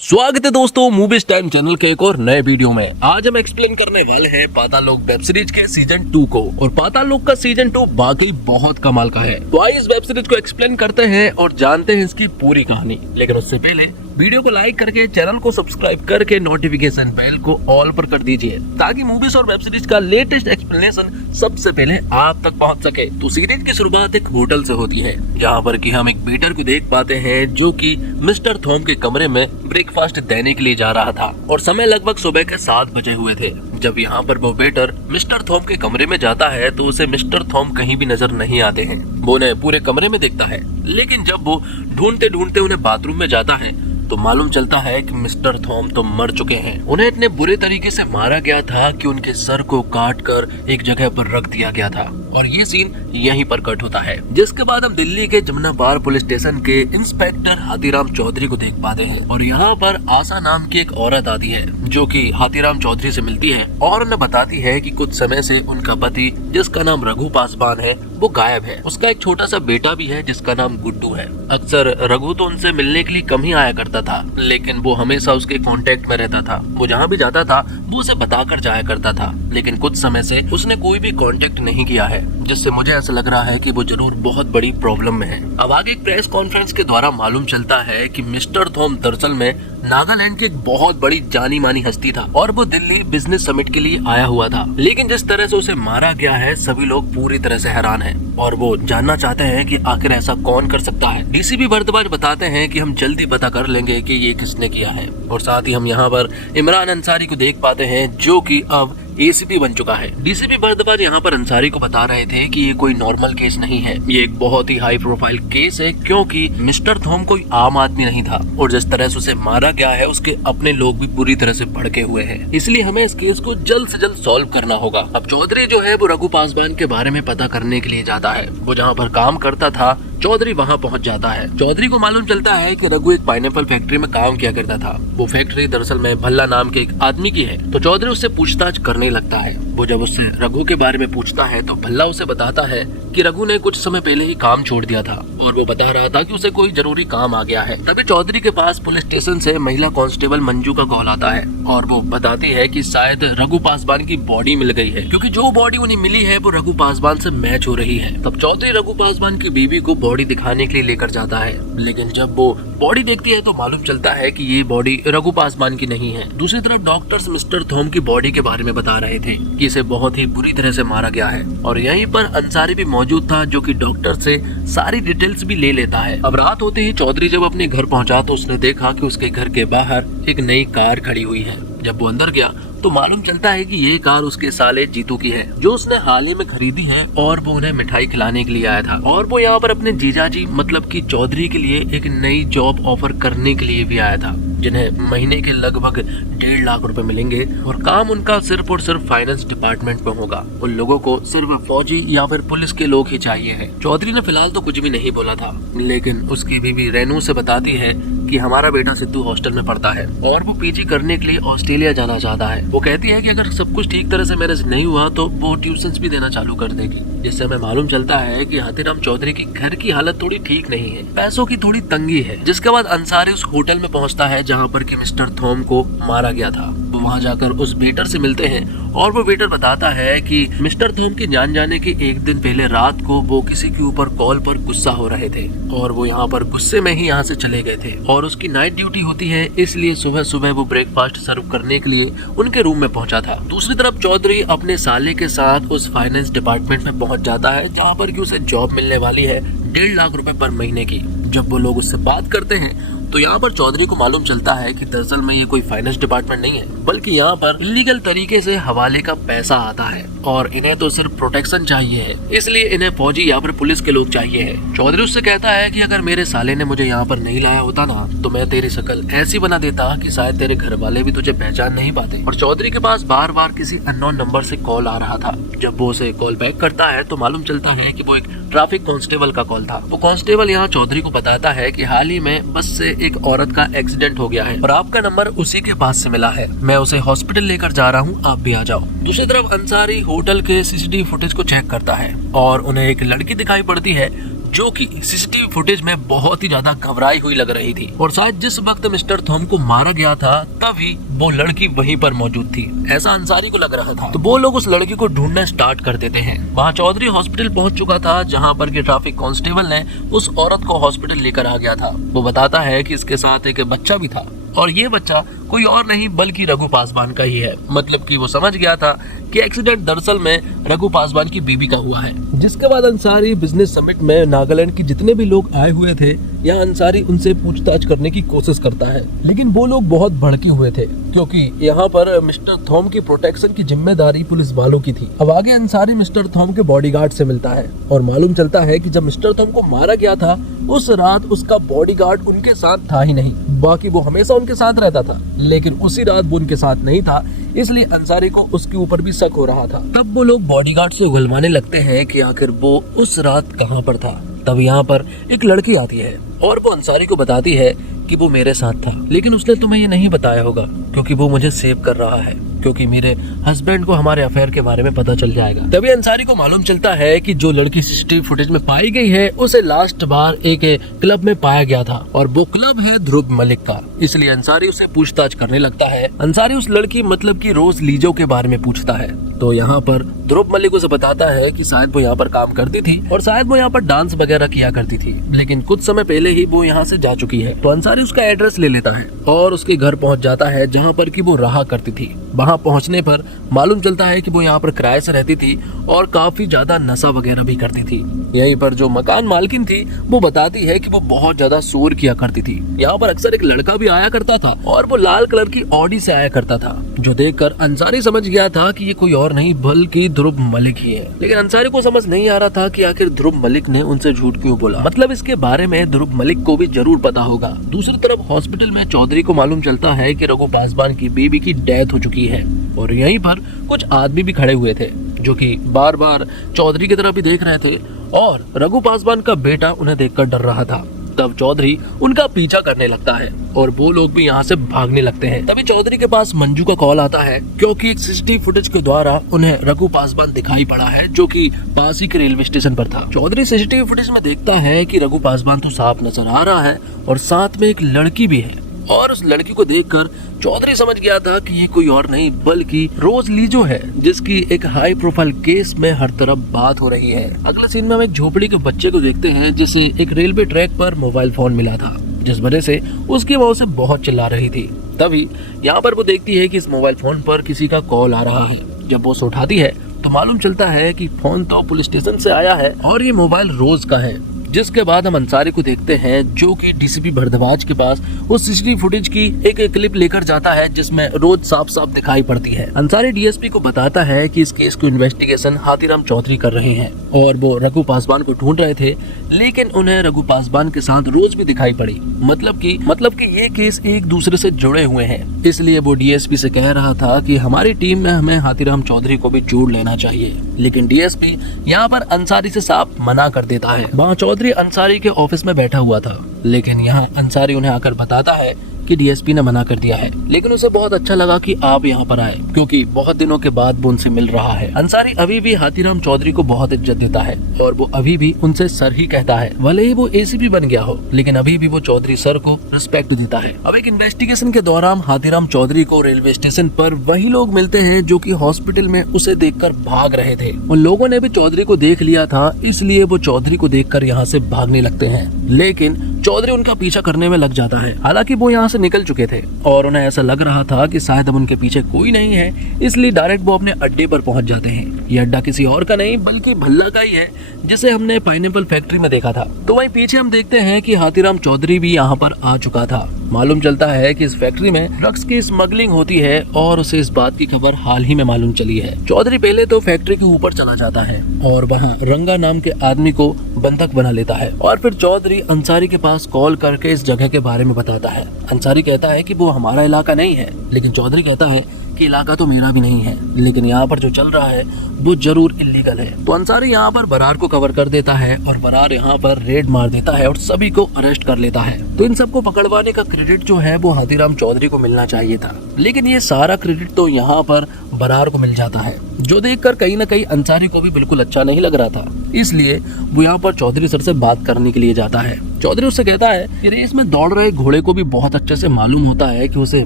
स्वागत है दोस्तों मूवीज टाइम चैनल के एक और नए वीडियो में। आज हम एक्सप्लेन करने वाले हैं पाताल लोक वेब सीरीज के सीजन 2 को। और पाताल लोक का सीजन 2 वाकई बहुत कमाल का है। तो आइए इस वेब सीरीज को एक्सप्लेन करते हैं और जानते हैं इसकी पूरी कहानी। लेकिन उससे पहले वीडियो को लाइक करके चैनल को सब्सक्राइब करके नोटिफिकेशन बेल को ऑल पर कर दीजिए ताकि मूवीज और वेब सीरीज का लेटेस्ट एक्सप्लेनेशन सबसे पहले आप तक पहुंच सके। तो सीरीज की शुरुआत एक होटल से होती है जहां पर कि हम एक वेटर को देख पाते हैं जो कि मिस्टर थॉम के कमरे में ब्रेकफास्ट देने के लिए जा रहा था और समय लगभग सुबह के 7 बजे हुए थे। जब यहाँ पर वो वेटर मिस्टर थॉम के कमरे में जाता है तो उसे मिस्टर थॉम कहीं भी नजर नहीं आते हैं। वो उन्हें पूरे कमरे में देखता है, लेकिन जब वो ढूंढते ढूंढते उन्हें बाथरूम में जाता है तो मालूम चलता है कि मिस्टर थॉम तो मर चुके हैं। उन्हें इतने बुरे तरीके से मारा गया था कि उनके सर को काट कर एक जगह पर रख दिया गया था। और ये सीन यहीं पर कट होता है। जिसके बाद हम दिल्ली के जमुना पार पुलिस स्टेशन के इंस्पेक्टर हाथीराम चौधरी को देख पाते हैं और यहाँ पर आशा नाम की एक औरत आती है जो कि हाथीराम चौधरी से मिलती है और उन्हें बताती है कि कुछ समय से उनका पति जिसका नाम रघु पासवान है वो गायब है। उसका एक छोटा सा बेटा भी है जिसका नाम गुड्डू है। अक्सर रघु तो उनसे मिलने के लिए कम ही आया करता था, लेकिन वो हमेशा उसके कांटेक्ट में रहता था। वो जहाँ भी जाता था वो उसे बताकर जाया करता था, लेकिन कुछ समय से उसने कोई भी कांटेक्ट नहीं किया है, जिससे मुझे ऐसा लग रहा है कि वो जरूर बहुत बड़ी प्रॉब्लम में है। अब आगे एक प्रेस कॉन्फ्रेंस के द्वारा मालूम चलता है कि मिस्टर थॉम दरअसल में नागालैंड की एक बहुत बड़ी जानी मानी हस्ती था और वो दिल्ली बिजनेस समिट के लिए आया हुआ था। लेकिन जिस तरह से उसे मारा गया है सभी लोग पूरी तरह से हैरान हैं और वो जानना चाहते हैं कि आखिर ऐसा कौन कर सकता है। डीसीपी भारद्वाज बताते हैं कि हम जल्दी पता कर लेंगे कि ये किसने किया है। और साथ ही हम यहाँ पर इमरान अंसारी को देख पाते हैं जो कि अब एसीपी बन चुका है। डीसीपी भारद्वाज यहाँ पर अंसारी को बता रहे थे कि ये कोई नॉर्मल केस नहीं है, ये एक बहुत ही हाई प्रोफाइल केस है क्योंकि मिस्टर थॉम कोई आम आदमी नहीं था और जिस तरह से उसे मारा गया है उसके अपने लोग भी पूरी तरह से भड़के हुए हैं। इसलिए हमें इस केस को जल्द से जल्द सॉल्व करना होगा। अब चौधरी जो है वो रघु पासवान के बारे में पता करने के लिए जाता है। वो जहाँ पर काम करता था चौधरी वहाँ पहुँच जाता है। चौधरी को मालूम चलता है कि रघु एक पाइनएप्पल फैक्ट्री में काम किया करता था। वो फैक्ट्री दरअसल में भल्ला नाम के एक आदमी की है। तो चौधरी उससे पूछताछ करने लगता है। वो जब उससे रघु के बारे में पूछता है तो भल्ला उसे बताता है कि रघु ने कुछ समय पहले ही काम छोड़ दिया था और वो बता रहा था कि उसे कोई जरूरी काम आ गया है। तभी चौधरी के पास पुलिस स्टेशन से महिला कांस्टेबल मंजू का कॉल आता है और वो बताती है कि शायद रघु पासवान की बॉडी मिल गई है क्योंकि जो बॉडी उन्हें मिली है वो रघु पासवान से मैच हो रही है। तब चौधरी रघु पासवान की बीवी को बॉडी दिखाने के लिए लेकर जाता है, लेकिन जब वो बॉडी देखती है तो मालूम चलता है कि ये बॉडी रघु पासवान की नहीं है। दूसरी तरफ डॉक्टर्स मिस्टर थॉम की बॉडी के बारे में बता रहे थे कि इसे बहुत ही बुरी तरह से मारा गया है और यहीं पर अंसारी भी मौजूद था जो कि डॉक्टर से सारी डिटेल्स भी ले लेता है। अब रात होते ही चौधरी जब अपने घर पहुंचा तो उसने देखा कि उसके घर के बाहर एक नई कार खड़ी हुई है। जब वो अंदर गया तो मालूम चलता है कि ये कार उसके साले जीतू की है जो उसने हाल ही में खरीदी है और वो उन्हें मिठाई खिलाने के लिए आया था। और वो यहाँ पर अपने जीजाजी मतलब कि चौधरी के लिए एक नई जॉब ऑफर करने के लिए भी आया था, जिन्हें महीने के लगभग 1.5 लाख रुपए मिलेंगे और काम उनका सिर्फ और सिर्फ फाइनेंस डिपार्टमेंट में होगा। उन लोगों को सिर्फ फौजी या फिर पुलिस के लोग ही चाहिए है। चौधरी ने फिलहाल तो कुछ भी नहीं बोला था, लेकिन उसकी बीवी रेनू से बताती है कि हमारा बेटा सिद्धू हॉस्टल में पढ़ता है और वो पीजी करने के लिए ऑस्ट्रेलिया जाना चाहता है। वो कहती है कि अगर सब कुछ ठीक तरह से मैनेज नहीं हुआ तो वो ट्यूशंस भी देना चालू कर देगी। जिससे हमें मालूम चलता है कि हाथीराम चौधरी की घर की हालत थोड़ी ठीक नहीं है, पैसों की थोड़ी तंगी है। जिसके बाद अंसारी उस होटल में पहुंचता है जहां पर कि मिस्टर थॉम को मारा गया था। वो वहां जाकर उस वेटर से मिलते हैं और वो वेटर बताता है कि मिस्टर थॉम के जान जाने के एक दिन पहले रात को वो किसी के ऊपर कॉल पर गुस्सा हो रहे थे और वो यहाँ पर गुस्से में ही यहाँ से चले गए थे और उसकी नाइट ड्यूटी होती है, इसलिए सुबह सुबह वो ब्रेकफास्ट सर्व करने के लिए उनके रूम में पहुंचा था। दूसरी तरफ चौधरी अपने साले के साथ उस फाइनेंस डिपार्टमेंट में पहुंच जाता है जहाँ पर कि उसे जॉब मिलने वाली है 1.5 लाख रुपए पर महीने की। जब वो लोग उससे बात करते हैं तो यहाँ पर चौधरी को मालूम चलता है कि दरअसल में ये कोई फाइनेंस डिपार्टमेंट नहीं है, बल्कि यहाँ पर इलीगल तरीके से हवाले का पैसा आता है और इन्हें तो सिर्फ प्रोटेक्शन चाहिए है, इसलिए इन्हें फौजी या फिर पुलिस के लोग चाहिए है। चौधरी उससे कहता है कि अगर मेरे साले ने मुझे यहाँ पर नहीं लाया होता ना तो मैं तेरी शक्ल ऐसी बना देता कि शायद तेरे घर वाले भी तुझे पहचान नहीं पाते। और चौधरी के पास बार बार किसी अननोन नंबर से कॉल आ रहा था। जब वो उसे कॉल बैक करता है तो मालूम चलता है कि वो एक ट्रैफिक कांस्टेबल का कॉल था। वो कांस्टेबल यहाँ चौधरी को बताता है कि हाल ही में बस से एक औरत का एक्सीडेंट हो गया है और आपका नंबर उसी के पास से मिला है। मैं उसे हॉस्पिटल लेकर जा रहा हूँ, आप भी आ जाओ। दूसरी तरफ अंसारी होटल के सीसीटीवी फुटेज को चेक करता है और उन्हें एक लड़की दिखाई पड़ती है जो कि सीसीटीवी फुटेज में बहुत ही ज्यादा घबराई हुई लग रही थी। और शायद जिस वक्त मिस्टर थॉम को मारा गया था तभी वो लड़की वहीं पर मौजूद थी, ऐसा अंसारी को लग रहा था। तो वो लोग उस लड़की को ढूंढना स्टार्ट कर देते हैं। वहाँ चौधरी हॉस्पिटल पहुंच चुका था, जहाँ पर कि ट्रैफिक कांस्टेबल ने उस औरत को हॉस्पिटल लेकर आ गया था। वो बताता है कि इसके साथ एक बच्चा भी था और ये बच्चा कोई और नहीं बल्कि रघु पासवान का ही है। मतलब कि वो समझ गया था कि एक्सीडेंट दरअसल में रघु पासवान की बीबी का हुआ है। जिसके बाद अंसारी बिजनेस समिट में नागालैंड के जितने भी लोग आए हुए थे, यहाँ अंसारी उनसे पूछताछ करने की कोशिश करता है, लेकिन वो लोग बहुत भड़के हुए थे क्योंकि यहाँ पर मिस्टर थॉम की प्रोटेक्शन की जिम्मेदारी पुलिस वालों की थी। अब आगे अंसारी मिस्टर थॉम के बॉडीगार्ड से मिलता है और मालूम चलता है कि जब मिस्टर थॉम को मारा गया था उस रात उसका बॉडीगार्ड उनके साथ था ही नहीं, बाकी वो हमेशा उनके साथ रहता था, लेकिन उसी रात वो उनके साथ नहीं था, इसलिए अंसारी को उसके ऊपर भी शक हो रहा था। तब वो लोग बॉडीगार्ड से उगलवाने लगते हैं कि आखिर वो उस रात कहाँ पर था। तब यहाँ पर एक लड़की आती है और वो अंसारी को बताती है कि वो मेरे साथ था, लेकिन उसने तुम्हें ये नहीं बताया होगा क्योंकि वो मुझे सेव कर रहा है, क्योंकि मेरे हस्बैंड को हमारे अफेयर के बारे में पता चल जाएगा। तभी अंसारी को मालूम चलता है कि जो लड़की सीसीटीवी फुटेज में पाई गई है उसे लास्ट बार एक क्लब में पाया गया था और वो क्लब है ध्रुव मलिक का, इसलिए अंसारी उसे पूछताछ करने लगता है। अंसारी उस लड़की मतलब की रोज लीजो के बारे में पूछता है, तो यहाँ पर ध्रुव मलिक उसे बताता है कि शायद वो यहाँ पर काम करती थी और शायद वो यहाँ पर डांस वगैरह किया करती थी, लेकिन कुछ समय पहले ही वो यहाँ से जा चुकी है। तो अंसारी उसका एड्रेस ले लेता है और उसके घर पहुँच जाता है जहाँ पर कि वो रहा करती थी। वहाँ पहुँचने पर मालूम चलता है कि वो यहाँ पर किराए से रहती थी और काफी ज्यादा नशा वगैरह भी करती थी। यहीं पर जो मकान मालकिन थी वो बताती है कि वो बहुत ज्यादा शोर किया करती थी। यहाँ पर अक्सर एक लड़का भी आया करता था और वो लाल कलर की ऑडी से आया करता था, जो देखकर अंसारी समझ गया था कि ये कोई और नहीं बल्कि ध्रुव मलिक ही है। लेकिन अंसारी को समझ नहीं आ रहा था कि आखिर ध्रुव मलिक ने उनसे झूठ क्यों बोला, मतलब इसके बारे में ध्रुव मलिक को भी जरूर पता होगा। दूसरी तरफ हॉस्पिटल में चौधरी को मालूम चलता है कि रघु पासवान की बेबी की डेथ हो चुकी है और यहीं पर कुछ आदमी भी खड़े हुए थे जो कि बार बार चौधरी की तरफ ही देख रहे थे और रघु पासवान का बेटा उन्हें देखकर डर रहा था। तब चौधरी उनका पीछा करने लगता है और वो लोग भी यहाँ से भागने लगते हैं। तभी चौधरी के पास मंजू का कॉल आता है क्योंकि एक सीसीटीवी फुटेज के द्वारा उन्हें रघु पासवान दिखाई पड़ा है जो कि पास ही के रेलवे स्टेशन पर था। चौधरी सीसीटीवी फुटेज में देखता है कि रघु पासवान तो साफ नजर आ रहा है और साथ में एक लड़की भी है और उस लड़की को देखकर चौधरी समझ गया था कि ये कोई और नहीं बल्कि रोज लीजो है, जिसकी एक हाई प्रोफाइल केस में हर तरफ बात हो रही है। अगले सीन में हम एक झोपड़ी के बच्चे को देखते हैं जिसे एक रेलवे ट्रैक पर मोबाइल फोन मिला था, जिस वजह से उसकी माँ उसे बहुत चिल्ला रही थी। तभी यहाँ पर वो देखती है कि इस मोबाइल फोन पर किसी का कॉल आ रहा है। जब वो उठाती है तो मालूम चलता है कि फोन तो पुलिस स्टेशन से आया है और ये मोबाइल रोज का है। जिसके बाद हम अंसारी को देखते हैं जो कि डीसीपी भरद्वाज के पास उस सीसीटीवी फुटेज की एक क्लिप लेकर जाता है जिसमें रोज साफ साफ दिखाई पड़ती है। अंसारी डीएसपी को बताता है कि इस केस को इन्वेस्टिगेशन हाथीराम चौधरी कर रहे हैं और वो रघु पासवान को ढूंढ रहे थे, लेकिन उन्हें रघु पासवान के साथ रोज भी दिखाई पड़ी। मतलब कि ये केस एक दूसरे से जुड़े हुए हैं, इसलिए वो डीएसपी से कह रहा था कि हमारी टीम में हमें हाथीराम चौधरी को भी जोड़ लेना चाहिए। लेकिन डीएसपी यहाँ पर अंसारी से साफ मना कर देता है। वहाँ चौधरी अंसारी के ऑफिस में बैठा हुआ था, लेकिन यहाँ अंसारी उन्हें आकर बताता है कि डीएसपी ने मना कर दिया है, लेकिन उसे बहुत अच्छा लगा कि आप यहाँ पर आए क्योंकि बहुत दिनों के बाद वो उनसे मिल रहा है। अंसारी अभी भी हाथीराम चौधरी को बहुत इज्जत देता है और वो अभी भी उनसे सर ही कहता है, भले ही वो एसीपी बन गया हो, लेकिन अभी भी वो चौधरी सर को रिस्पेक्ट देता है। अब एक इन्वेस्टिगेशन के दौरान हाथीराम चौधरी को रेलवे स्टेशन पर वही लोग मिलते हैं जो कि हॉस्पिटल में उसे देखकर भाग रहे थे। उन लोगों ने भी चौधरी को देख लिया था, इसलिए वो चौधरी को देखकर यहाँ से भागने लगते हैं, लेकिन चौधरी उनका पीछा करने में लग जाता है। हालांकि वो यहाँ से निकल चुके थे और उन्हें ऐसा लग रहा था कि शायद अब उनके पीछे कोई नहीं है, इसलिए डायरेक्ट वो अपने अड्डे पर पहुंच जाते हैं। ये अड्डा किसी और का नहीं बल्कि भल्ला का ही है, जिसे हमने पाइनएप्पल फैक्ट्री में देखा था। तो वहीं पीछे हम देखते हैं कि हाथीराम चौधरी भी यहाँ पर आ चुका था। मालूम चलता है कि इस फैक्ट्री में ड्रग्स की स्मगलिंग होती है और उसे इस बात की खबर हाल ही में मालूम चली है। चौधरी पहले तो फैक्ट्री के ऊपर चला जाता है और वहाँ रंगा नाम के आदमी को बंधक बना लेता है और फिर चौधरी अंसारी के पास कॉल करके इस जगह के बारे में बताता है। अंसारी कहता है कि वो हमारा इलाका नहीं है, लेकिन चौधरी कहता है कि इलाका तो मेरा भी नहीं है, लेकिन यहाँ पर जो चल रहा है वो जरूर इलीगल है। तो अंसारी यहाँ पर बरार को कवर कर देता है और बरार यहाँ पर रेड मार देता है और सभी को अरेस्ट कर लेता है। तो इन सबको पकड़वाने का क्रेडिट जो है वो हाथीराम चौधरी को मिलना चाहिए था, लेकिन ये सारा क्रेडिट तो यहाँ पर बरार को मिल जाता है, जो देखकर कहीं ना कहीं अंसारी को भी बिल्कुल अच्छा नहीं लग रहा था। इसलिए वो यहाँ पर चौधरी सर से बात करने के लिए जाता है। चौधरी उससे कहता है कि रेस में दौड़ रहे घोड़े को भी बहुत अच्छे से मालूम होता है कि उसे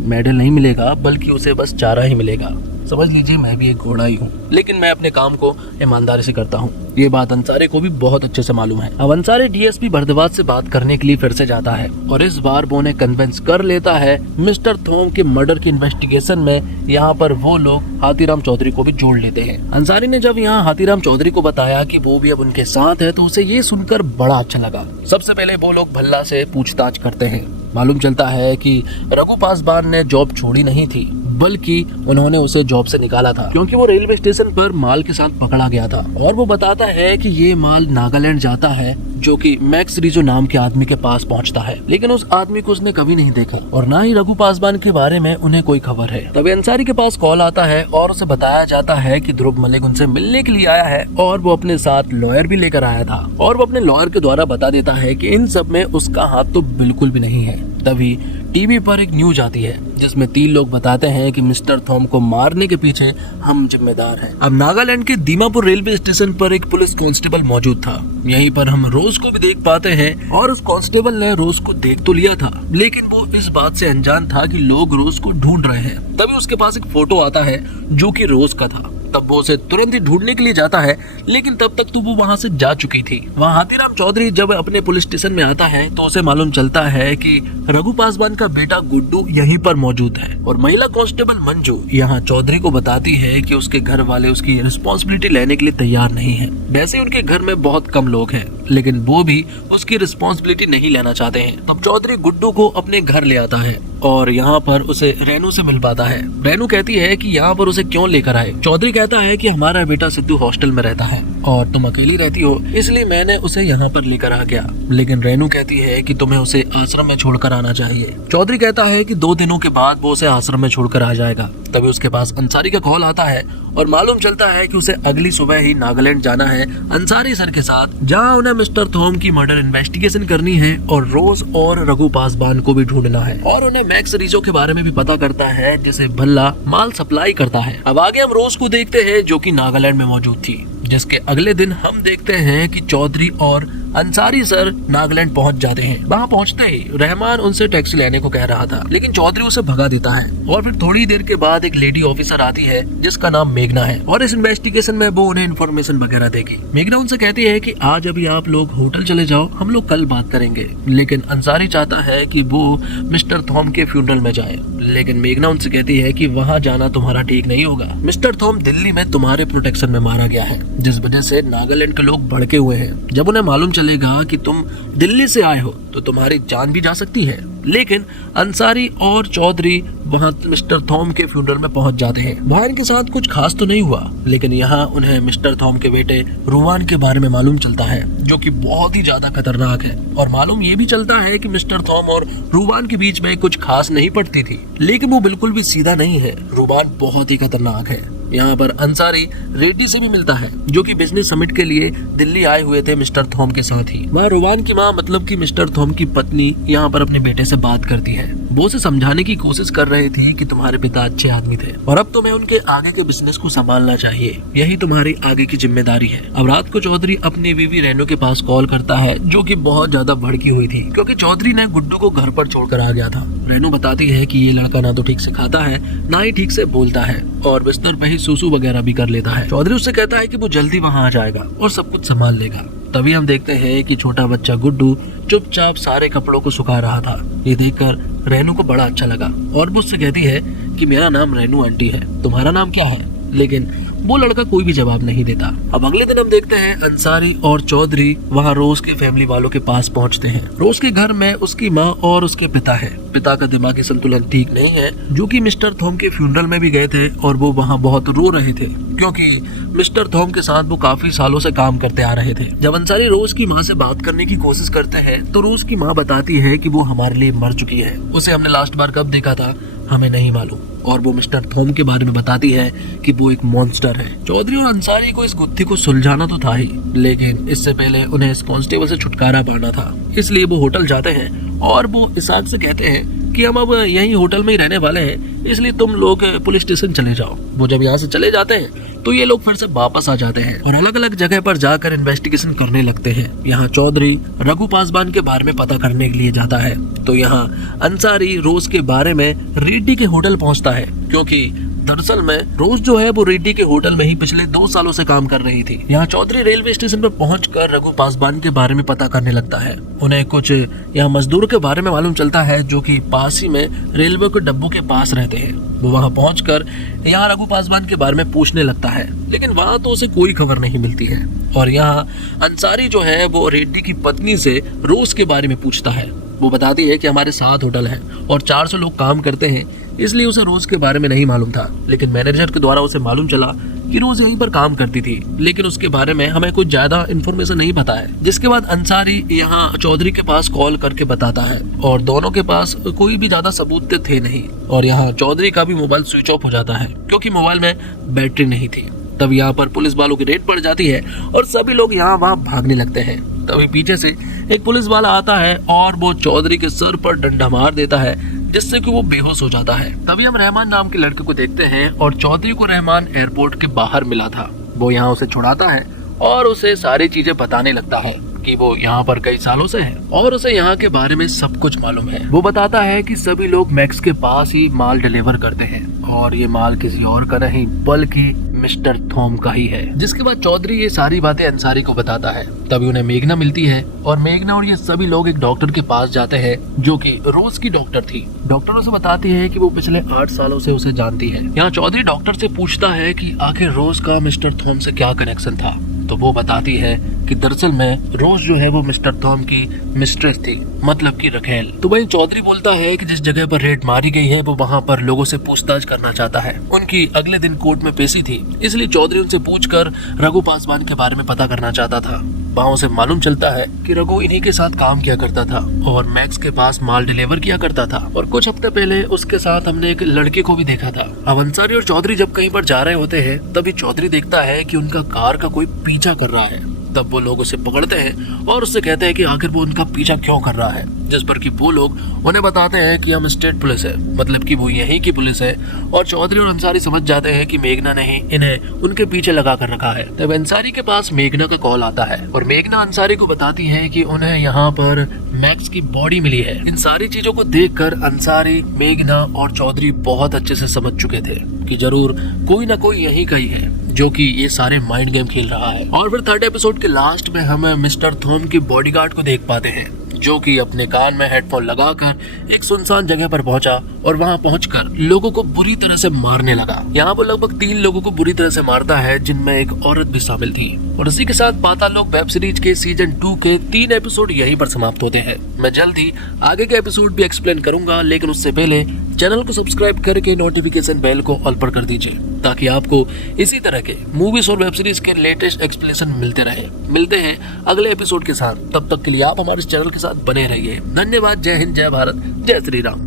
मेडल नहीं मिलेगा, बल्कि उसे बस चारा ही मिलेगा। समझ लीजिए मैं भी एक घोड़ा ही हूँ, लेकिन मैं अपने काम को ईमानदारी से करता हूँ। ये बात अंसारी को भी बहुत अच्छे से मालूम है। अब अंसारी डीएसपी भरद्वाज से बात करने के लिए फिर से जाता है और इस बार वो उन्हें कन्विंस कर लेता है मिस्टर थॉम के मर्डर की इन्वेस्टिगेशन में यहाँ पर वो लोग हाथीराम चौधरी को भी जोड़ लेते हैं। अंसारी ने जब यहाँ हाथीराम चौधरी को बताया कि वो भी अब उनके साथ है तो उसे ये सुनकर बड़ा अच्छा लगा। सबसे पहले वो लोग भल्ला से पूछताछ करते हैं। मालूम चलता है कि रघु पासवान ने जॉब छोड़ी नहीं थी, बल्कि उन्होंने उसे जॉब से निकाला था क्योंकि वो रेलवे स्टेशन पर माल के साथ पकड़ा गया था। और वो बताता है कि ये माल नागालैंड जाता है, जो कि मैक्स रिजो नाम के आदमी के पास पहुंचता है, लेकिन उस आदमी को उसने कभी नहीं देखा और ना ही रघु पासवान के बारे में उन्हें कोई खबर है। तभी अंसारी के पास कॉल आता है और उसे बताया जाता है कि ध्रुव मलिक उनसे मिलने के लिए आया है और वो अपने साथ लॉयर भी लेकर आया था और वो अपने लॉयर के द्वारा बता देता है कि इन सब में उसका हाथ तो बिल्कुल भी नहीं है। तभी टीवी पर एक न्यूज आती है जिसमें 3 लोग बताते हैं कि मिस्टर थॉम को मारने के पीछे हम जिम्मेदार हैं। अब नागालैंड के दीमापुर रेलवे स्टेशन पर एक पुलिस कांस्टेबल मौजूद था। यहीं पर हम रोज को भी देख पाते हैं और उस कांस्टेबल ने रोज को देख तो लिया था, लेकिन वो इस बात से अनजान था कि लोग रोज को ढूंढ रहे हैं। तभी उसके पास एक फोटो आता है जो कि रोज का था। तब वो उसे तुरंत ही ढूंढने के लिए जाता है, लेकिन तब तक तो वो वहाँ से जा चुकी थी। वहाँ हाथीराम चौधरी जब अपने पुलिस स्टेशन में आता है तो उसे मालूम चलता है कि रघु पासवान का बेटा गुड्डू यहीं पर मौजूद है और महिला कांस्टेबल मंजू यहाँ चौधरी को बताती है कि उसके घर वाले उसकी रिस्पॉन्सिबिलिटी लेने के लिए तैयार नहीं है। वैसे उनके घर में बहुत कम लोग हैं, लेकिन वो भी उसकी रिस्पॉन्सिबिलिटी नहीं लेना चाहते हैं। तब चौधरी गुड्डू को अपने घर ले आता है और यहाँ पर उसे रेनू से मिल पाता है। रेनू कहती है कि यहाँ पर उसे क्यों लेकर आए। चौधरी कहता है कि हमारा बेटा सिद्धू हॉस्टल में रहता है और तुम अकेली रहती हो, इसलिए मैंने उसे यहाँ पर लेकर आ गया। लेकिन रेनू कहती है कि तुम्हें उसे आश्रम में छोड़कर आना चाहिए। चौधरी कहता है कि 2 दिनों के बाद वो उसे आश्रम में छोड़कर आ जाएगा। तभी उसके पास अंसारी का कॉल आता है और मालूम चलता है कि उसे अगली सुबह ही नागालैंड जाना है अंसारी सर के साथ, जहाँ उन्हें मिस्टर थॉम की मर्डर इन्वेस्टिगेशन करनी है और रोज और रघु पासवान को भी ढूंढना है और उन्हें मैक्स रिजो के बारे में भी पता करता है जिसे भल्ला माल सप्लाई करता है। अब आगे हम रोज को देखते हैं जो कि नागालैंड में मौजूद थी, जिसके अगले दिन हम देखते हैं कि चौधरी और अंसारी सर नागालैंड पहुंच जाते हैं। वहां पहुंचते ही रहमान उनसे टैक्सी लेने को कह रहा था, लेकिन चौधरी उसे भगा देता है और फिर थोड़ी देर के बाद एक लेडी ऑफिसर आती है जिसका नाम मेघना है और इस इन्वेस्टिगेशन में वो उन्हें इन्फॉर्मेशन वगैरह देगी। मेघना उनसे कहती है कि आज अभी आप लोग होटल चले जाओ, हम लोग कल बात करेंगे। लेकिन अंसारी चाहता है कि वो मिस्टर थॉम के फ्यूनरल में जाए, लेकिन मेघना उनसे कहती है कि वहाँ जाना तुम्हारा ठीक नहीं होगा। मिस्टर थॉम दिल्ली में तुम्हारे प्रोटेक्शन में मारा गया है, जिस वजह से नागालैंड के लोग भड़के हुए हैं। जब उन्हें मालूम चलेगा कि तुम दिल्ली से आए हो तो तुम्हारी जान भी जा सकती है। लेकिन अंसारी और चौधरी वहाँ मिस्टर थॉम के फ्यूनरल में पहुंच जाते हैं। वहाँ इनके साथ कुछ खास तो नहीं हुआ, लेकिन यहाँ उन्हें मिस्टर थॉम के बेटे रूवान के बारे में मालूम चलता है, जो कि बहुत ही ज्यादा खतरनाक है। और मालूम ये भी चलता है कि मिस्टर थॉम और रूवान के बीच में कुछ खास नहीं पड़ती थी, लेकिन वो बिल्कुल भी सीधा नहीं है। रूवान बहुत ही खतरनाक है। यहाँ पर अंसारी रेड्डी से भी मिलता है, जो कि बिजनेस समिट के लिए दिल्ली आए हुए थे मिस्टर थॉम के साथ ही। वहाँ रूवान की माँ मतलब कि मिस्टर थॉम की पत्नी यहाँ पर अपने बेटे से बात करती है। वो उसे समझाने की कोशिश कर रही थी कि तुम्हारे पिता अच्छे आदमी थे और अब तुम्हें उनके आगे के बिजनेस को संभालना चाहिए, यही तुम्हारी आगे की जिम्मेदारी है। अब रात को चौधरी अपनी बीवी रेनू के पास कॉल करता है, जो कि बहुत ज्यादा भड़की हुई थी क्योंकि चौधरी ने गुड्डू को घर पर छोड़कर आ गया था। रेनू बताती है कि ये लड़का ना तो ठीक से खाता है, ना ही ठीक से बोलता है और बिस्तर पे ही सुसु वगैरह भी कर लेता है। चौधरी उससे कहता है कि वो जल्दी वहाँ आ जाएगा और सब कुछ संभाल लेगा। तभी हम देखते हैं कि छोटा बच्चा गुड्डू चुपचाप सारे कपड़ों को सुखा रहा था। ये देखकर रेनू को बड़ा अच्छा लगा और वो उससे कहती है कि मेरा नाम रेनू आंटी है, तुम्हारा नाम क्या है? लेकिन वो लड़का कोई भी जवाब नहीं देता। अब अगले दिन हम देखते हैं अंसारी और चौधरी वहाँ रोज के फैमिली वालों के पास पहुँचते हैं। रोज के घर में उसकी माँ और उसके पिता है। पिता का दिमागी संतुलन ठीक नहीं है, जो कि मिस्टर थॉम के फ्यूनरल में भी गए थे और वो वहाँ बहुत रो रहे थे क्योंकि मिस्टर थॉम के साथ वो काफी सालों से काम करते आ रहे थे। जब अंसारी रोज की माँ से बात करने की कोशिश करते हैं तो रोज की माँ बताती है कि वो हमारे लिए मर चुकी है, उसे हमने लास्ट बार कब देखा था हमें नहीं मालूम। और वो मिस्टर थॉम के बारे में बताती है कि वो एक मॉन्स्टर है। चौधरी और अंसारी को इस गुत्थी को सुलझाना तो था ही, लेकिन इससे पहले उन्हें इस कांस्टेबल से छुटकारा पाना था। इसलिए वो होटल जाते हैं और वो इसाक से कहते हैं कि हम अब यही होटल में ही रहने वाले हैं, इसलिए तुम लोग पुलिस स्टेशन चले जाओ। वो जब यहाँ से चले जाते हैं तो ये लोग फिर से वापस आ जाते हैं और अलग अलग जगह पर जाकर इन्वेस्टिगेशन करने लगते हैं। यहाँ चौधरी रघु पासवान के बारे में पता करने के लिए जाता है तो यहाँ अंसारी रोज के बारे में रेड्डी के होटल पहुँचता है, क्योंकि दरअसल में रोज जो है वो रेड्डी के होटल में ही पिछले 2 सालों से काम कर रही थी। यहाँ चौधरी रेलवे स्टेशन पर पहुंचकर रघु पासवान के बारे में पता करने लगता है। उन्हें कुछ यहाँ मजदूरों के बारे में मालूम चलता है जो कि पास ही में रेलवे के डब्बों के पास रहते हैं। वो वहाँ पहुंचकर यहाँ रघु पासवान के बारे में पूछने लगता है, लेकिन वहाँ तो उसे कोई खबर नहीं मिलती है। और यहाँ अंसारी जो है वो रेड्डी की पत्नी से रोज के बारे में पूछता है। वो बताती है कि हमारे 7 होटल हैं और 400 लोग काम करते हैं, इसलिए उसे रोज के बारे में नहीं मालूम था। लेकिन मैनेजर के द्वारा उसे मालूम चला कि रोज यहीं पर काम करती थी, लेकिन उसके बारे में हमें कुछ ज्यादा इन्फॉर्मेशन नहीं पता है। जिसके बाद अंसारी यहाँ चौधरी के पास कॉल करके बताता है और दोनों के पास कोई भी ज्यादा सबूत थे नहीं। और यहाँ चौधरी का भी मोबाइल स्विच ऑफ हो जाता है क्योंकि मोबाइल में बैटरी नहीं थी। तब यहाँ पर पुलिस वालों की रेड पड़ जाती है और सभी लोग यहाँ वहाँ भागने लगते हैं। तभी पीछे से एक पुलिस वाला आता है और वो चौधरी के सर पर डंडा मार देता है, जिससे कि वो बेहोश हो जाता है। तभी हम रहमान नाम के लड़के को देखते हैं और चौधरी को रहमान एयरपोर्ट के बाहर मिला था। वो यहाँ उसे छुड़ाता है और उसे सारी चीजें बताने लगता है कि वो यहाँ पर कई सालों से है और उसे यहाँ के बारे में सब कुछ मालूम है। वो बताता है कि सभी लोग मैक्स के पास ही माल डिलीवर करते हैं और ये माल किसी और का नहीं बल्कि मिस्टर थॉम का ही है। जिसके बाद चौधरी ये सारी बातें अंसारी को बताता है। तभी उन्हें मेघना मिलती है और मेघना और ये सभी लोग एक डॉक्टर के पास जाते हैं जो कि रोज की डॉक्टर थी। डॉक्टर उसे बताती है कि वो पिछले 8 सालों से उसे जानती है। यहाँ चौधरी डॉक्टर से पूछता है कि आखिर रोज का मिस्टर थॉम से क्या कनेक्शन था। तो वो बताती है कि दरअसल में रोज जो है वो मिस्टर थॉम की मिस्ट्रेस थी, मतलब कि रखेल। तो वहीं चौधरी बोलता है कि जिस जगह पर रेड मारी गई है वो वहाँ पर लोगों से पूछताछ करना चाहता है। उनकी अगले दिन कोर्ट में पेशी थी, इसलिए चौधरी उनसे पूछकर रघु पासवान के बारे में पता करना चाहता था। वहाँ से मालूम चलता है कि रघु इन्हीं के साथ काम किया करता था और मैक्स के पास माल डिलीवर किया करता था और कुछ हफ्ते पहले उसके साथ हमने एक लड़के को भी देखा था। अब अंसारी और चौधरी जब कहीं पर जा रहे होते हैं तभी चौधरी देखता है कि उनका कार का कोई पीछा कर रहा है। तब वो लोग उसे पकड़ते हैं और उससे कहते हैं कि आखिर वो उनका पीछा क्यों कर रहा है। जिस पर कि वो लोग उन्हें बताते हैं कि हम स्टेट पुलिस है, मतलब कि वो यहीं की पुलिस है। और चौधरी और अंसारी समझ जाते हैं कि मेघना ने ही इन्हें उनके पीछे लगा कर रखा है। तब अंसारी के पास मेघना का कॉल आता है और मेघना अंसारी को बताती है कि उन्हें यहाँ पर मैक्स की बॉडी मिली है। इन सारी चीजों को देखकर अंसारी, मेघना और चौधरी बहुत अच्छे से समझ चुके थे कि जरूर कोई ना कोई यहीं का ही है जो कि ये सारे माइंड गेम खेल रहा है। और फिर 3rd एपिसोड के लास्ट में हम मिस्टर थॉम के बॉडीगार्ड को देख पाते हैं जो कि अपने कान में हेडफोन लगाकर एक सुनसान जगह पर पहुंचा और वहां पहुंचकर लोगों को बुरी तरह से मारने लगा। यहाँ पर लगभग 3 लोगों को बुरी तरह से मारता है, जिनमें एक औरत भी शामिल थी। और इसी के साथ पाताल लोक वेब सीरीज के सीजन 2 के 3 एपिसोड यहीं पर समाप्त होते हैं। मैं जल्द ही आगे के एपिसोड भी एक्सप्लेन करूंगा, लेकिन उससे पहले चैनल को सब्सक्राइब करके नोटिफिकेशन बेल को ऑल पर कर दीजिए ताकि आपको इसी तरह के मूवीज और वेब सीरीज के लेटेस्ट एक्सप्लेनेशन मिलते रहे। मिलते हैं अगले एपिसोड के साथ, तब तक के लिए आप हमारे चैनल के साथ बने रहिए। धन्यवाद। जय हिंद, जय भारत, जय श्री राम।